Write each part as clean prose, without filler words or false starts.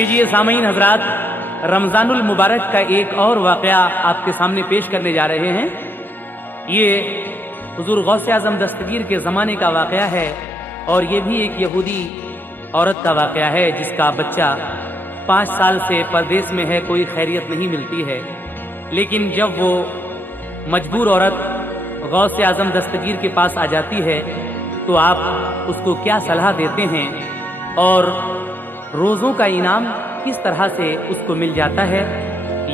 लीजिए सामीन हजरात, रमजानुल मुबारक का एक और वाक़या आपके सामने पेश करने जा रहे हैं। ये हुजूर गौसे आज़म दस्तगीर के ज़माने का वाक़या है और ये भी एक यहूदी औरत का वाक़या है जिसका बच्चा 5 साल से परदेश में है, कोई खैरियत नहीं मिलती है। लेकिन जब वो मजबूर औरत गौसे आज़म दस्तगीर के पास आ जाती है तो आप उसको क्या सलाह देते हैं और रोज़ों का इनाम किस तरह से उसको मिल जाता है,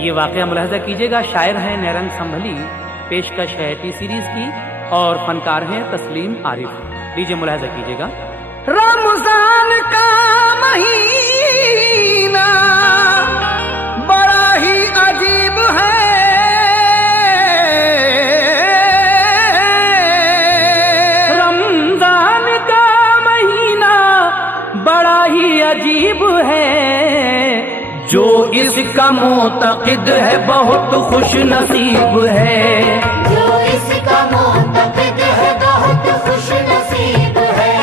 ये वाक़या मुलाहज़ा कीजिएगा। शायर हैं नैरंग संभली, पेशकश है टी सीरीज़ की और फनकार हैं तस्लीम आरिफ। लीजिए मुलाहज़ा कीजिएगा। रमजान का महीना बड़ा ही अजीब है, रमजान का महीना बड़ा ही अजीब है, जो इसका मोतक़िद है बहुत खुश नसीब है, जो इसका मोतक़िद है बहुत खुश नसीब है,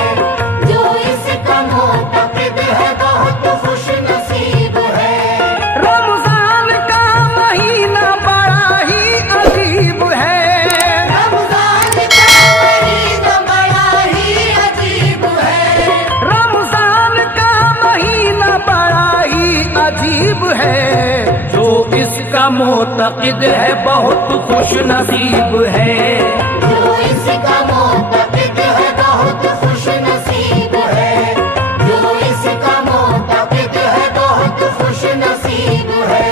जो इसका मोतक़िद है बहुत खुश नसीब है। रमजान का महीना बड़ा ही अजीब है, रमजान का महीना बड़ा ही अजीब है, रमजान का महीना बड़ा ही अजीब है, जो इसका मोतक़िद है बहुत खुश नसीब है, जो इसका मोतक़िद है बहुत खुश नसीब है, जो इसका मोतक़िद है बहुत खुश नसीब है।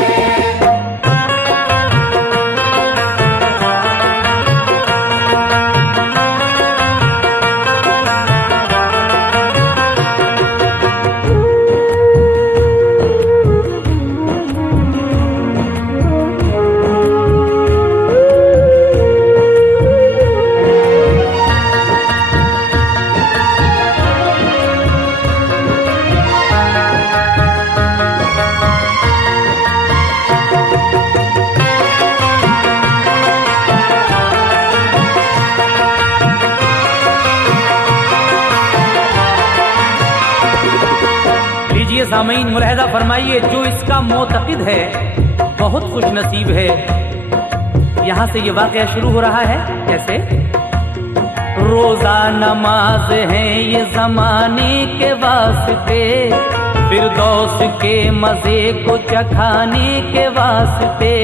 लीजिए सामीन मुलाहज़ा फरमाइए, जो इसका मोतक़िद है बहुत खुश नसीब है। यहाँ से ये वाक़या शुरू हो रहा है कैसे? रोज़ा नमाज है ये ज़माने के वास्ते, फिरदौस के मज़े को चखाने के वास्ते,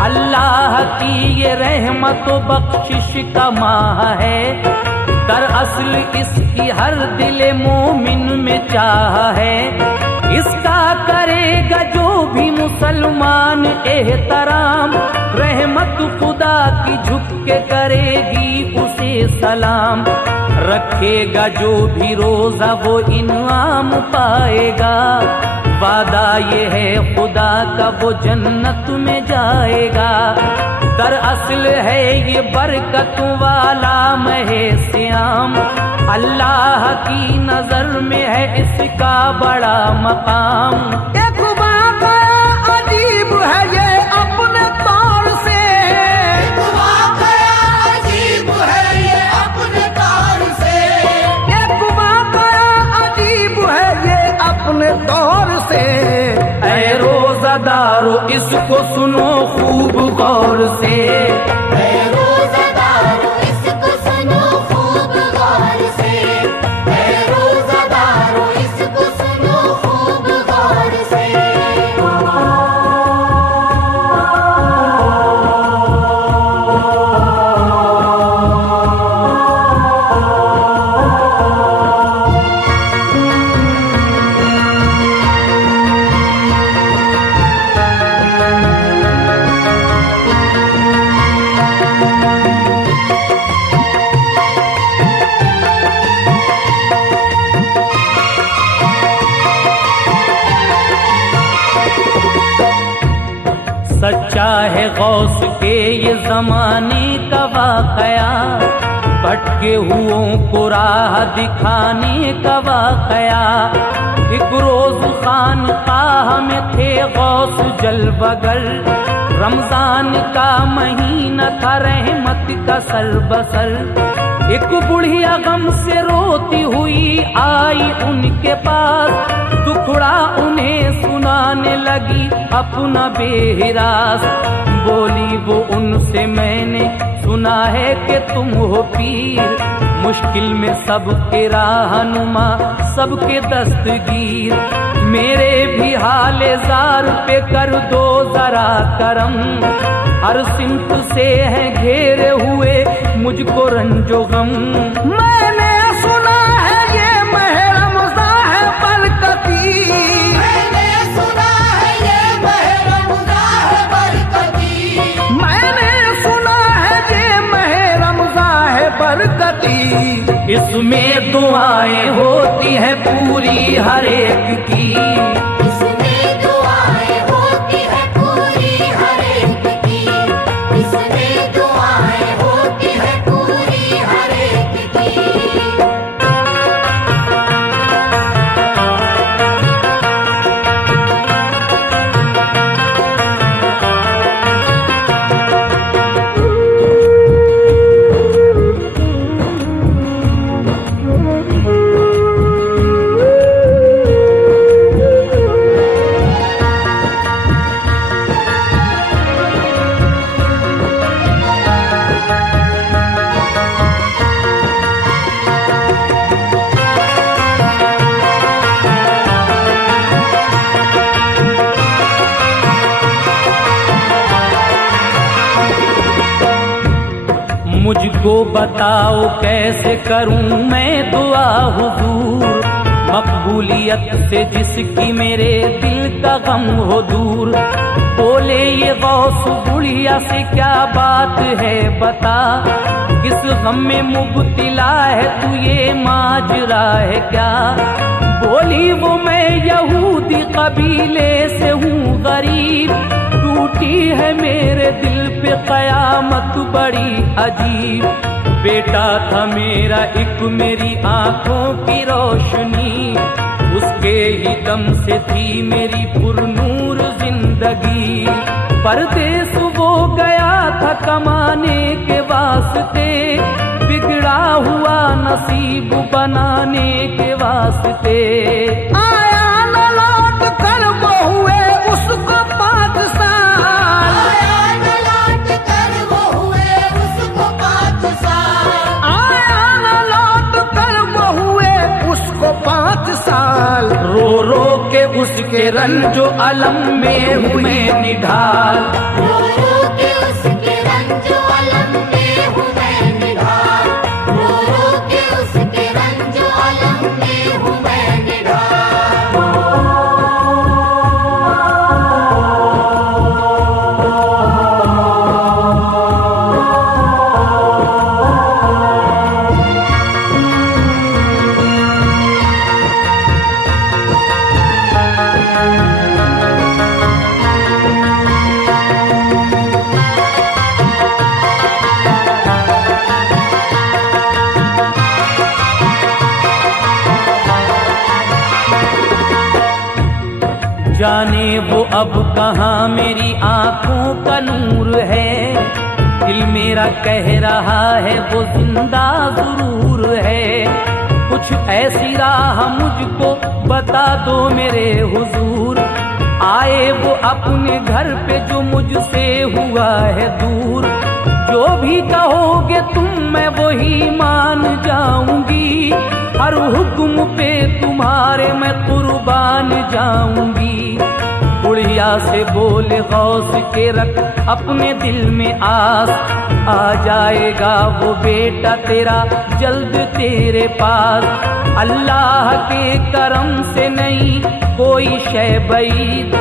अल्लाह की ये रहमत व बख्शिश का माह है, दरअसल इसकी हर दिल मोमिन में चाह है, इसका करेगा जो भी मुसलमान एहतराम, रहमत खुदा की झुक के करेगी उसे सलाम, रखेगा जो भी रोजा वो इनाम पाएगा, वादा ये है खुदा का वो जन्नत में जाएगा, दरअसल है ये बरकत वाला महे श्याम, अल्लाह की नजर में है इसका बड़ा मकाम। एक वाक़या अजीब है ये अपने तौर से, एक वाक़या अजीब है ये अपने तौर से, एक वाक़या अजीब है ये अपने तौर से, ऐ रोज़ादारो इसको सुनो खूब गौर से, ऐ रोज़ादारो इसको सुनो खूब गौर से, ऐ रोज़ादारो इसको सुनो खूब गौर से। सच्चा है गौस के ये ज़माने का वाक़या, भटके हुओं को राह दिखाने का वाक़या, एक रोज़ खानकाह में थे गौस जलवगर, रमज़ान का महीना था रहमत का सरबसर, एक बुढ़िया गम से रोती हुई आई उनके पास, दुखड़ा उन्हें सुनाने लगी अपना बेहिरास। बोली वो उनसे मैंने सुना है कि तुम हो पीर, मुश्किल में सबके रहनुमा सबके दस्तगीर। मेरे भी हाले जार पे कर दो जरा करम, हर सिमत से है घेरे हुए मुझको रंजो गम। मैंने सुना है ये महरमज़ा है बरकती, मैंने सुना है ये महरमज़ा है बरकती, मैंने सुना है ये महरमज़ा है बरकती। इसमें दुआएं होती है पूरी हर एक की, इसमें दुआएं होती है पूरी हर एक की, इसमें दुआएं होती है पूरी हर एक की। मुझको बताओ कैसे करूं मैं दुआ हुजूर, मकबूलियत से जिसकी मेरे दिल का गम हो दूर। बोले ये गौस बुढ़िया से क्या बात है बता, किस गम में मुब्तिला है तू ये माजरा है क्या। बोली वो मैं यहूदी कबीले से हूँ गरीब, टूटी है मेरे दिल पे कयामत बड़ी अजीब। बेटा था मेरा एक मेरी आंखों की रोशनी, उसके ही दम से थी मेरी पुरनूर जिंदगी। परदेस वो गया था कमाने के वास्ते, बिगड़ा हुआ नसीब बनाने के वास्ते। आया न लौट कर वो हुए उसको 5 साल, आया न लौट कर वो हुए उसको 5 साल, आया न लौट कर वो हुए उसको 5 साल। रो रो के उसके रंजो अलम में हूँ मैं निढाल। रो रो के उसके रंजो अलम में हूँ मैं निढाल, रो रो के उसके रंजो अलम में हूँ मैं निढाल। जाने वो अब कहाँ मेरी आंखों का नूर है, दिल मेरा कह रहा है वो जिंदा जरूर है। कुछ ऐसी राह मुझको बता दो मेरे हुजूर, आए वो अपने घर पे जो मुझसे हुआ है दूर। जो भी कहोगे तुम मैं वही मान जाऊंगी, हर हुक्म पे तुम्हारे मैं कुर्बान जाऊंगी। बुढ़िया से बोले गौस के रख अपने दिल में आस, आ जाएगा वो बेटा तेरा जल्द तेरे पास। अल्लाह के करम से नहीं कोई शय बईद,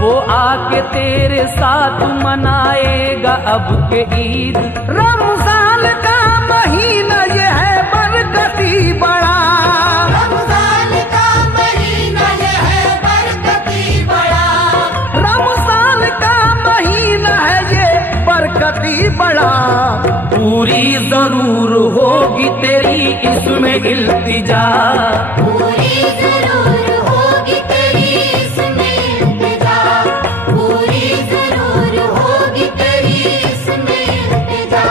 वो आके तेरे साथ मनाएगा अब के ईद। रमजान का महीना ये है बरकती बड़ा, रमजान का महीना ये है बरकती बड़ा, रमजान का महीना है ये बरकती बड़ा। पूरी जरूर होगी तेरी इसमें इल्तिजा, पूरी जरूर होगी तेरी इसमें इल्तिजा, पूरी जरूर होगी तेरी इसमें इल्तिजा।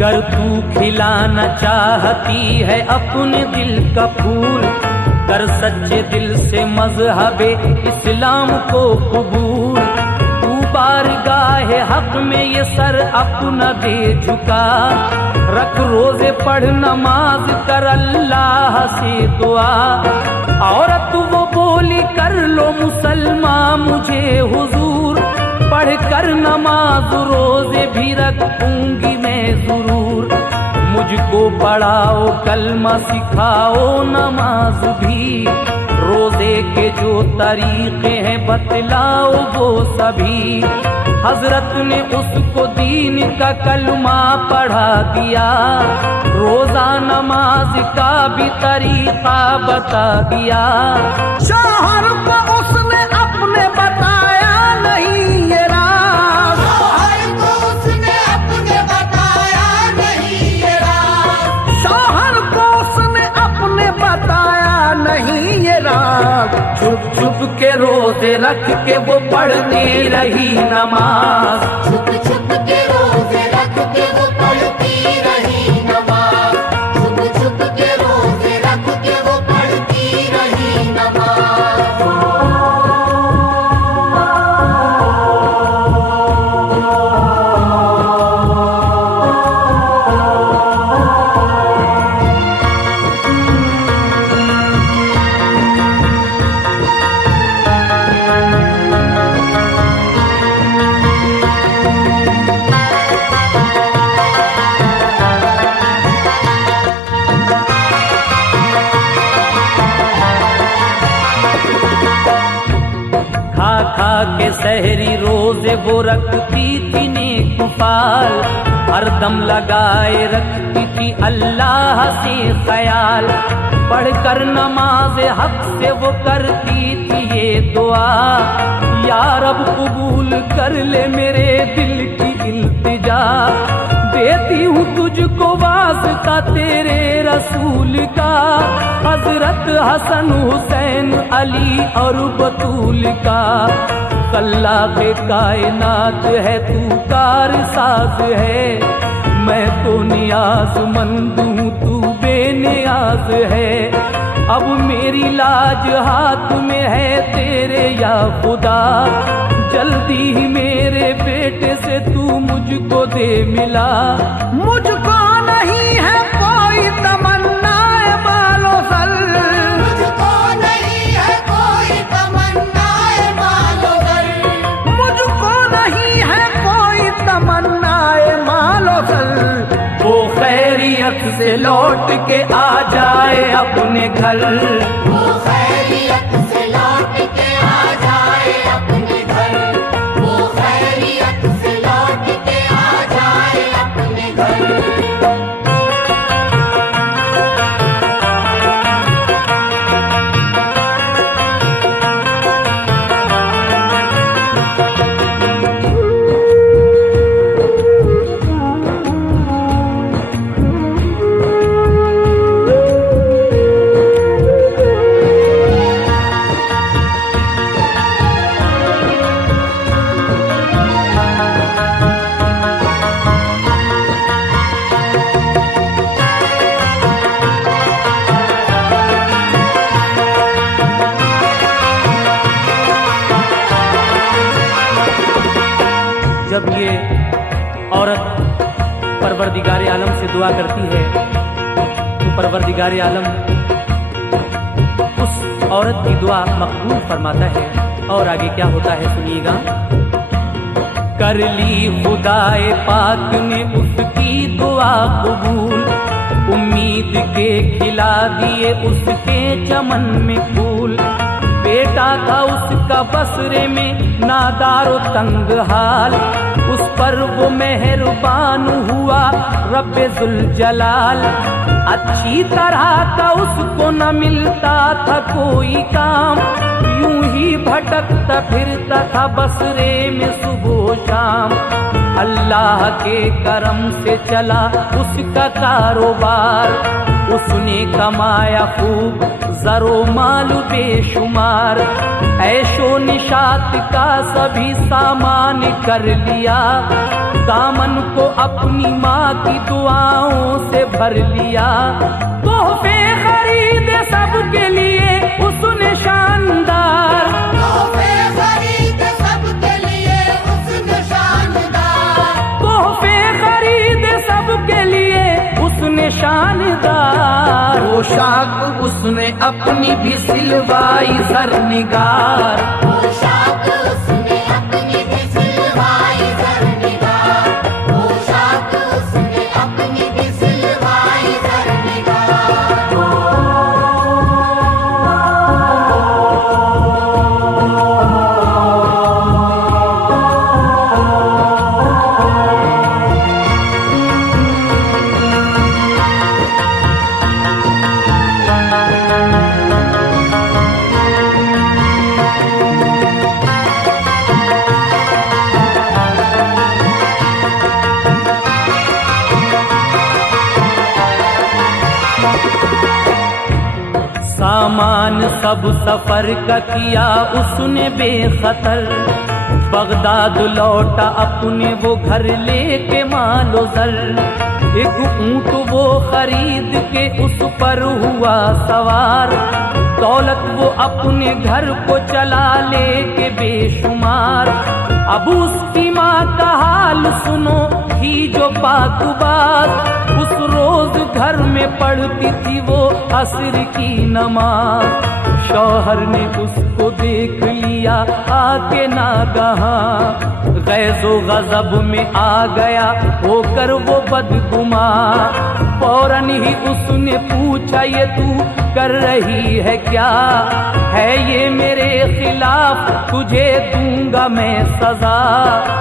गर तू खिलाना चाहती है अपने दिल का फूल, कर सच्चे दिल से मजहबे इस्लाम को कबूल। तू बारगाह हक में ये सर अपना दे झुका, रख रोजे पढ़ नमाज कर अल्लाह से दुआ। औरत वो बोली कर लो मुसलमान मुझे हुजूर, पढ़ कर नमाज रोजे भी रखूंगी मैं जरूर। मुझको पढ़ाओ कलमा सिखाओ नमाज भी, रोजे के जो तरीके हैं बतलाओ वो सभी। हजरत ने उसको दीन का कलमा पढ़ा दिया, रोजा नमाज का भी तरीका बता दिया। शौहर को उसने अपने बताया नहीं ये राज, शौहर को उसने अपने बताया नहीं ये राज, शौहर को उसने अपने बताया नहीं ये राज। छुप छुप के रोजे रख के वो पढ़ने रही नमाज, छुप छुप के रोजे रख के वो पढ़ती रही नमाज, छुप छुप के रोजे रख के वो पढ़ती रही नमाज। खा खा के सहरी रोजे वो रखती थी नेक फाल, हरदम लगाए रखती थी अल्लाह से ख्याल। पढ़कर नमाज हक से वो करती थी ये दुआ, या रब कबूल कर ले मेरे दिल की इल्तिजा। देती हूँ तुझको वास्ता तेरे रसूल का, हजरत हसन हुसैन अली और बतूल का। खल्लाक़ कायनात है तू कार साज है, मैं तो नियाज़मंद हूँ तू बेनियाज है। अब मेरी लाज हाथ में है तेरे या खुदा, जल्दी ही मेरे बेटे से तू मुझको दे मिला। मुझको नहीं है कोई तमन्ना बालो सर, मुझको नहीं है कोई तमन्ना मालो दर, मुझको नहीं है कोई तमन्ना मालो सर। वो खैरियत से लौट के आ जाए अपने घर, वो खैरियत से लौट के आ जाए अपने घर, वो खैरियत से लौट के आ जाए अपने घर। जब ये औरत परवरदिगार आलम से दुआ करती है तो परवरदिगार आलम उस औरत की दुआ मकबूल फरमाता है। और आगे क्या होता है सुनिएगा। कर ली खुदाए पाक ने उसकी दुआ कबूल, उम्मीद के खिला दिए उसके चमन में फूल। बेटा था उसका बसरे में नादारो तंग हाल, उस पर वो मेहरबान हुआ रब्बे जुल जलाल। अच्छी तरह का उसको न मिलता था कोई काम, यूं ही भटकता फिरता था बसरे में सुबह शाम। अल्लाह के करम से चला उसका कारोबार, उसने कमाया खूब जरो माल बेशुमार। ऐशो निशात का सभी सामान कर लिया, दामन को अपनी माँ की दुआओं से भर लिया। तोहफे खरीदे सबके लिए उसने शानदार, तोहफे खरीद सबके लिए उसने शानदार, तोहफे खरीदे सबके लिए उसने शानदार। पोशाक उसने अपनी भी सिलवाई ज़रनिगार, पोशाक उसने अपनी भी सिलवाई ज़रनिगार, पोशाक उसने अपनी भी सिलवाई ज़रनिगार। सामान सब सफर का किया उसने बेखतर, बगदाद लौटा अपने वो घर लेके मालो जर। एक ऊंट वो खरीद के उस पर हुआ सवार, दौलत वो अपने घर को चला लेके बेशुमार। अब उसकी माँ का हाल सुनो थी जो पाक बात, उस रोज घर में पढ़ती थी वो असर की नमाज। शौहर ने उसको देख लिया आके नागहां, गैज़ो गज़ब में आ गया होकर वो बदगुमा। फौरन ही उसने पूछा ये तू कर रही है क्या, है ये मेरे खिलाफ तुझे दूंगा मैं सजा।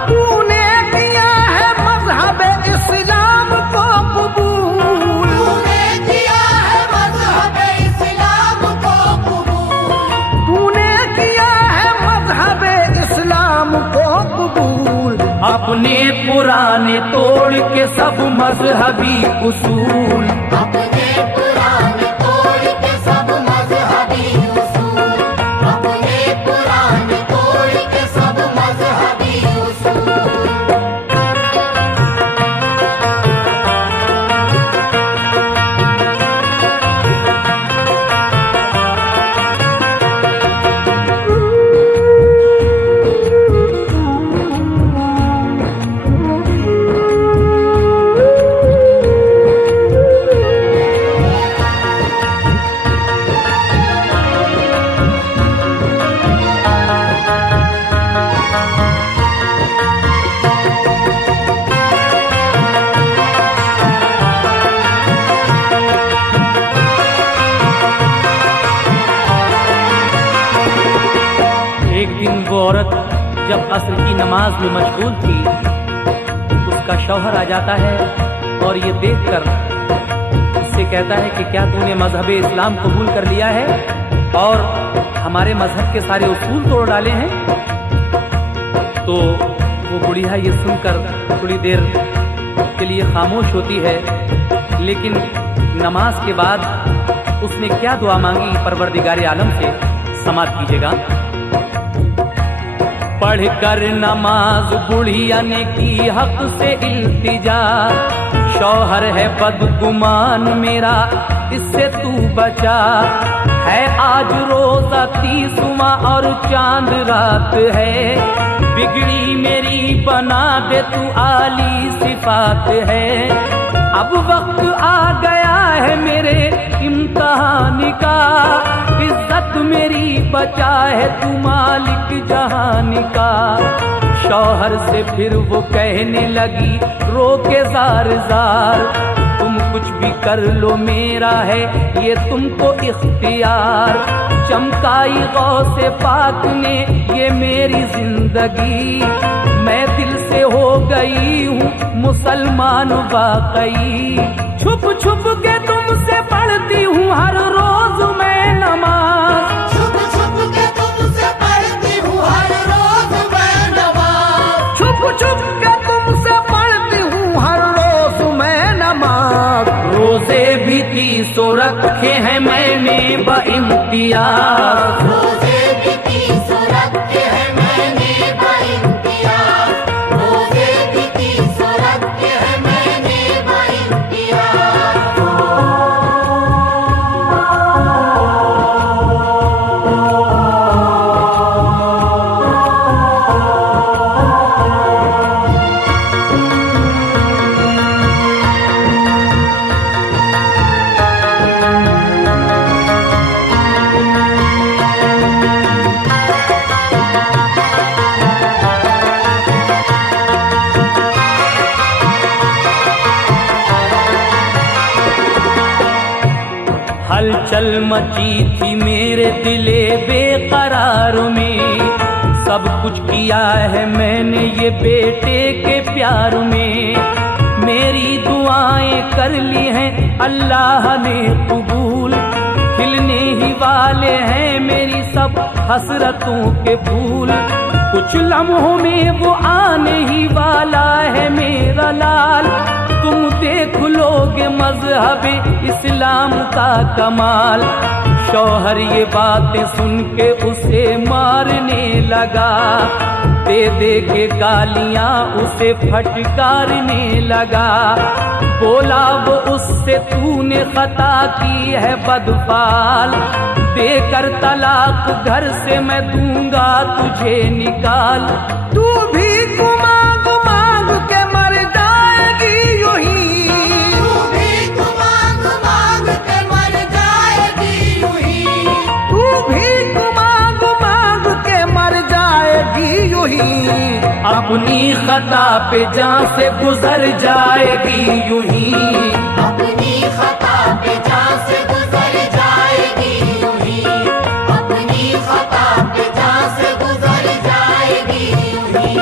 तूने किया है मजहब इस्लाम को कबूल, तूने किया है मज़हब इस्लाम को कबूल, तूने किया है मजहब इस्लाम को कबूल। अपने पुराने तोड़ के सब मजहबी उसूल, अपने पुराने तोड़ के सब मज़हबी उसूल, अपने पुराने तोड़ के सब मज़हबी उसूल। एक दिन वो औरत जब असर की नमाज में मशगूल थी, उसका शौहर आ जाता है और ये देखकर उससे कहता है कि क्या तूने मजहब इस्लाम कबूल कर लिया है और हमारे मजहब के सारे उसूल तोड़ डाले हैं। तो वो बुढ़िया ये सुनकर थोड़ी देर के लिए खामोश होती है, लेकिन नमाज के बाद उसने क्या दुआ मांगी परवरदिगार आलम से, समात कीजिएगा। पढ़कर नमाज बुढ़िया ने की हक से इल्तिजा, शौहर है बदगुमान मेरा इससे तू बचा। है आज रोजा 30वां और चांद रात है, बिगड़ी मेरी बना दे तू आली सिफात है। अब वक्त आ गया है मेरे इम्तिहान का, इज्जत मेरी बचा है तू मालिक जहान का। शौहर से फिर वो कहने लगी रो के जार जार, तुम कुछ भी कर लो मेरा है ये तुमको इख्तियार। चमकाई गौसे पाक ने ये मेरी जिंदगी, मैं दिल से हो गई हूँ मुसलमान वाकई। छुप छुप के तुमसे पढ़ती हूँ हर रोज मैं नमाज, छुप छुप के तुमसे पढ़ती हूँ हर रोज मैं नमाज, छुप छुप के तुमसे पढ़ती हूँ हर रोज मैं नमाज। रोजे भी 30 रखे हैं मैंने बइम्तियाज, रोजे भी 30 रखे हैं मैंने बइम्तियाज, रोजे भी 30 हलचल मची थी मेरे दिले बेकरार में, सब कुछ किया है मैंने ये बेटे के प्यार में। मेरी दुआएं कर ली हैं अल्लाह ने कबूल, खिलने ही वाले हैं मेरी सब हसरतों के फूल। कुछ लम्हों में वो आने ही वाला है मेरा लाल, तुम देख लोगे मजहबे इस्लाम का कमाल। शौहर ये बातें सुन के उसे मारने लगा, दे दे के गालियां उसे फटकारने लगा। बोला वो उससे तूने खता की है बदफाल, देकर तलाक घर से मैं दूंगा तुझे निकाल। तू भी मांग मांग के मर जाएगी यूं ही, तू भी मांग मांग के मर जाएगी यूं ही, तू भी मांग मांग के मर जाएगी यूं ही। अपनी खता पे जान से गुजर जाएगी यूं ही, अपनी खता पे जान से गुजर जाएगी यूं ही, अपनी खता पे जान से गुजर जाएगी यूं ही।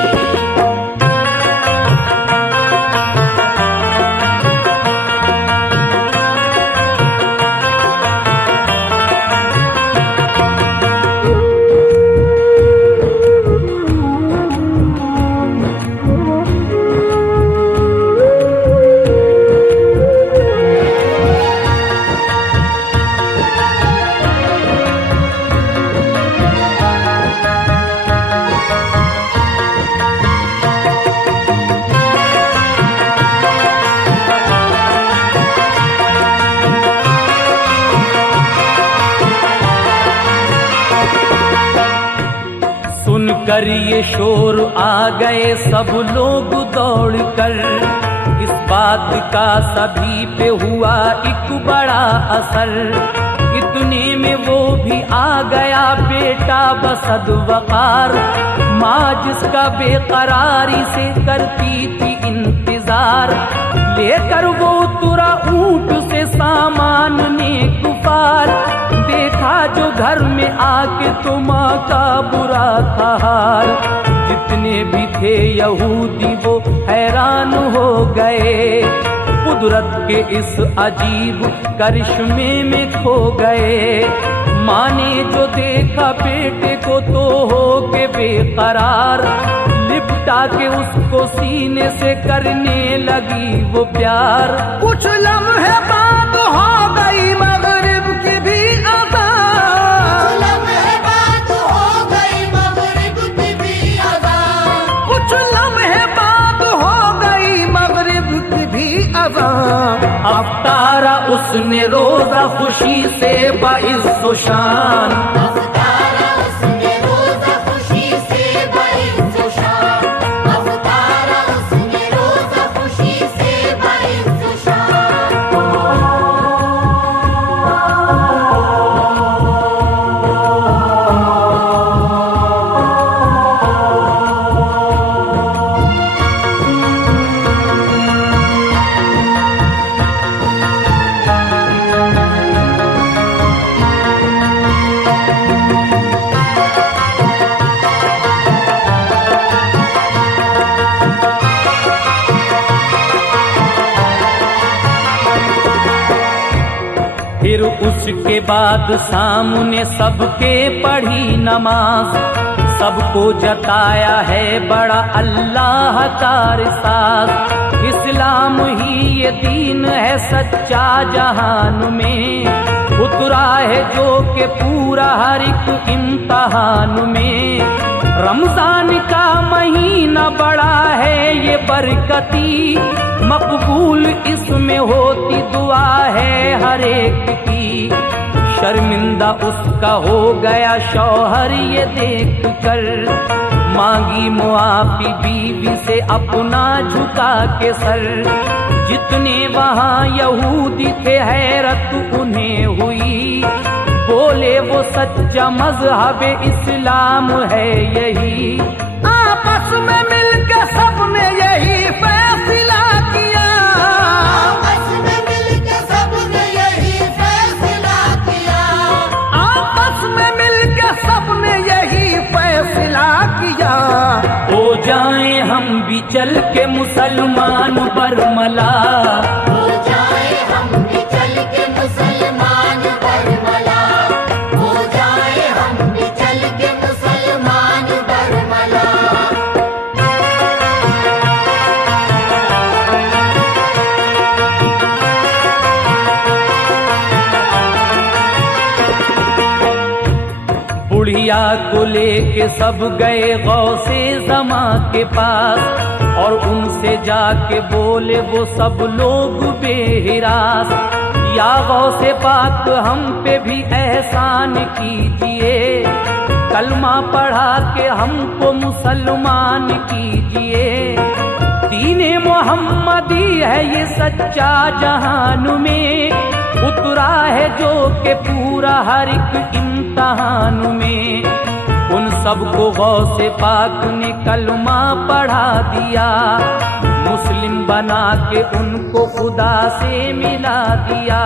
सुनकर ये शोर आ गए सब लोग दौड़कर, इस बात का सभी पे हुआ एक बड़ा असर। इतने में वो भी आ गया बेटा बसद वकार, माँ जिसका बेकरारी से करती थी इंतजार। लेकर वो तुरा ऊंट से सामान ने कुफार, देखा जो घर में आके तो माँ का बुरा था हाल। जितने भी थे यहूदी वो हैरान हो गए, कुदरत के इस अजीब करिश्मे में खो गए। माँ ने जो देखा बेटे को तो हो के बेकरार, लिपटा के उसको सीने से करने लगी वो प्यार। कुछ लम्हे बाद हो गई मगरिब की भी अज़ान, लम्हे बाद हो गई मगरिब की भी अज़ान, कुछ लम्हे बाद हो गई मगरिब की भी अज़ान। अफ्तारा उसने रोजा खुशी से बाइज़्ज़ो शान, अफ्तारा उसने रोज़ा खुशी से बाइज़्ज़ो शान, अफ्तारा उसने रोज़ा खुशी से बाइज़्ज़ो शान। फिर उसके बाद सामने सबके पढ़ी नमाज, सबको जताया है बड़ा अल्लाह का रिसास। इस्लाम ही ये दीन है सच्चा जहान में, उतरा है जो के पूरा हर एक इम्तहान में। रमजान का महीना बड़ा है ये बरकती, मकबूल इसमें होती दुआ है हर एक की। शर्मिंदा उसका हो गया शौहर ये देख कर, मांगी मुआफी बीवी से अपना झुका के सर। जितने वहाँ यहूदी थे हैरत उन्हें हुई, बोले वो सच्चा मजहब इस्लाम है यही। आपस में मिलकर सबने यही फैसला किया, आपस में मिलकर सबने यही फैसला बरमला। हो जाए हम भी चल के मुसलमान बरमला, हो जाए हम भी चल के मुसलमान बरमला। बुढ़िया को लेके सब गए गौसे ज़मा के पास, और उनसे जाके बोले वो सब लोग बेहिरास, या गौसे पाक हम पे भी एहसान कीजिए, कलमा पढ़ा के हमको मुसलमान कीजिए। दीने मोहम्मदी है ये सच्चा जहान में, उतरा है जो के पूरा हर एक इम्तहान में। उन सबको गौसे पाक ने कलमा पढ़ा दिया, मुस्लिम बना के उनको खुदा से मिला दिया।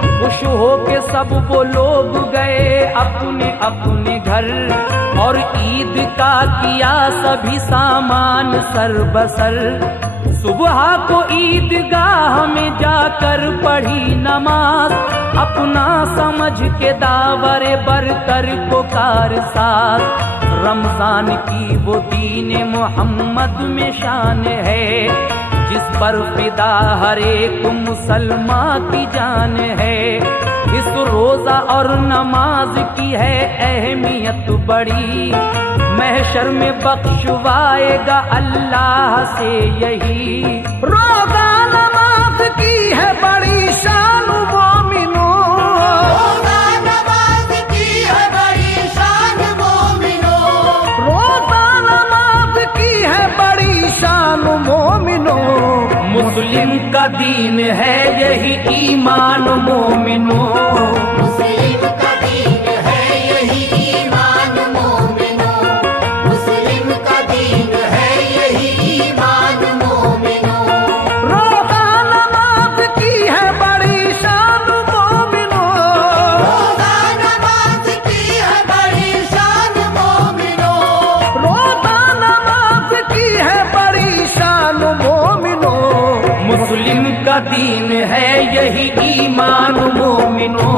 खुश हो के सब वो लोग गए अपने अपने घर, और ईद का किया सभी सामान सरबसर। सुबह को ईदगाह में जाकर पढ़ी नमाज, अपना समझ के दावरे बरतर को कारसाज। रमजान की वो दीन मोहम्मद में शान है, जिस पर फिदा हर एक मुसलमान की जान है। इस रोजा और नमाज की है अहमियत बड़ी, महशर में बख्शवाएगा अल्लाह से यही। रोजा नमाज की है बड़ी शान मोमिनो, रोज़ा नमाज की है बड़ी शान मोमिनो, रोजा नमाज की है बड़ी शान मोमिनो। मुस्लिम का दीन है यही ईमान मोमिनो। मुस्लिम का दीन है यही ईमान मोमिनो, मुस्लिम का दीन है यही ईमान मोमिनो। रोजा नमाज की है बड़ी शान मोमिनो, रोज़ा नमाज की है बड़ी शान मोमिनो, रोजा नमाज की है बड़ी शान मोमिनो। मुस्लिम का दीन है यही ईमान मोमिनो।